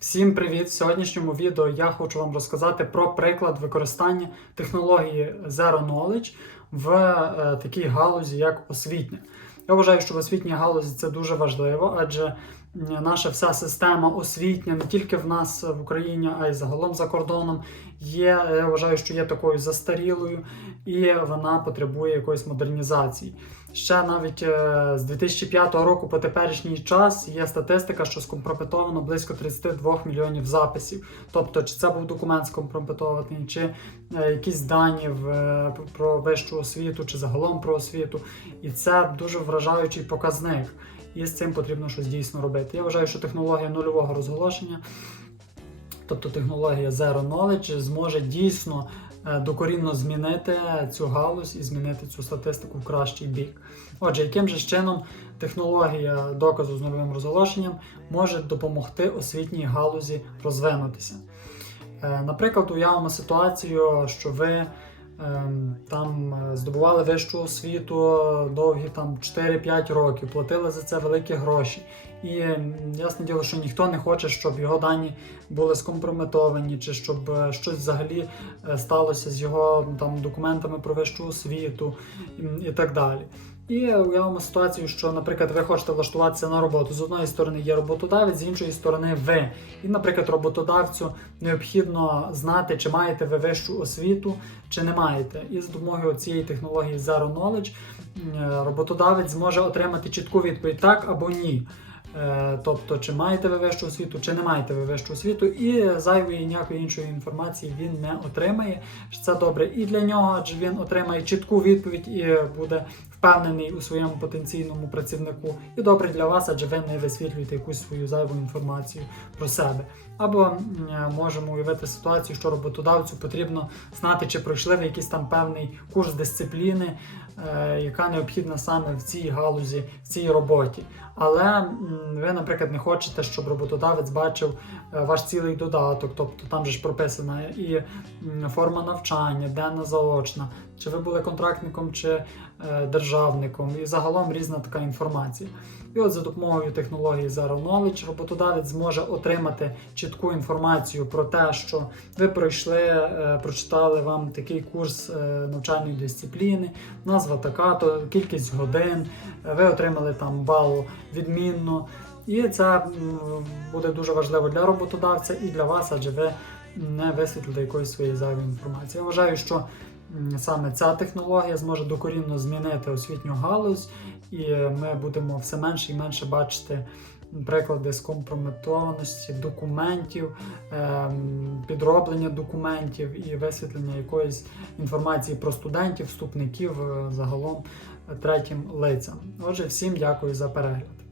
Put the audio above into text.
Всім привіт! В сьогоднішньому відео я хочу вам розказати про приклад використання технології Zero Knowledge в е, такій галузі, як освітня. Я вважаю, що в освітній галузі це дуже важливо, адже наша вся система освітня не тільки в нас в Україні, а й загалом за кордоном є. Я вважаю, що є такою застарілою, і вона потребує якоїсь модернізації. Ще навіть е, з 2005 року по теперішній час є статистика, що скомпрометовано близько 32 мільйонів записів. Тобто, чи це був документ скомпрометований, чи е, якісь дані в, е, про вищу освіту, чи загалом про освіту. І це дуже вражаючий показник. І з цим потрібно щось дійсно робити. Я вважаю, що технологія нульового розголошення, тобто технологія Zero Knowledge, зможе дійсно докорінно змінити цю галузь і змінити цю статистику в кращий бік. Отже, яким же чином технологія доказу з нульовим розголошенням може допомогти освітній галузі розвинутися? Е, Наприклад, уявимо ситуацію, що ви там е, здобували вищу освіту довгі там 4-5 років, платили за це великі гроші. І ясне діло, що ніхто не хоче, щоб його дані були скомпрометовані, чи щоб е, щось взагалі е, сталося з його там документами про вищу освіту і, і так далі. І уявимо ситуацію, що, наприклад, ви хочете влаштуватися на роботу. З одної сторони є роботодавець, з іншої сторони ви. І, наприклад, роботодавцю необхідно знати, чи маєте ви вищу освіту, чи не маєте. І за допомогою цієї технології Zero Knowledge роботодавець зможе отримати чітку відповідь так або ні. Е, Тобто, чи маєте ви вищу освіту, чи не маєте ви вищу освіту, і зайвої ніякої іншої інформації він не отримає. Це добре і для нього, адже він отримає чітку відповідь і буде впевнений у своєму потенційному працівнику. І добре для вас, адже ви не висвітлюєте якусь свою зайву інформацію про себе. Або можемо уявити ситуацію, що роботодавцю потрібно знати, чи пройшли ви якийсь там певний курс дисципліни, яка необхідна саме в цій галузі, в цій роботі. Але ви, наприклад, не хочете, щоб роботодавець бачив е, ваш цілий додаток, тобто там же ж прописана і форма навчання, денна заочна, чи ви були контрактником чи е, державником, і загалом різна така інформація. І от за допомогою технології Zero Knowledge роботодавець зможе отримати чітку інформацію про те, що ви пройшли, е, прочитали вам такий курс е, навчальної дисципліни, назва така, то кількість годин, е, ви отримали там бал відмінно. І це буде дуже важливо для роботодавця і для вас, адже ви не висвітлите якоїсь своєї зайвої інформації. Я вважаю, що саме ця технологія зможе докорінно змінити освітню галузь, і ми будемо все менше і менше бачити приклади скомпрометованості документів, ем, підроблення документів і висвітлення якоїсь інформації про студентів, вступників е, загалом третім лицям. Отже, всім дякую за перегляд.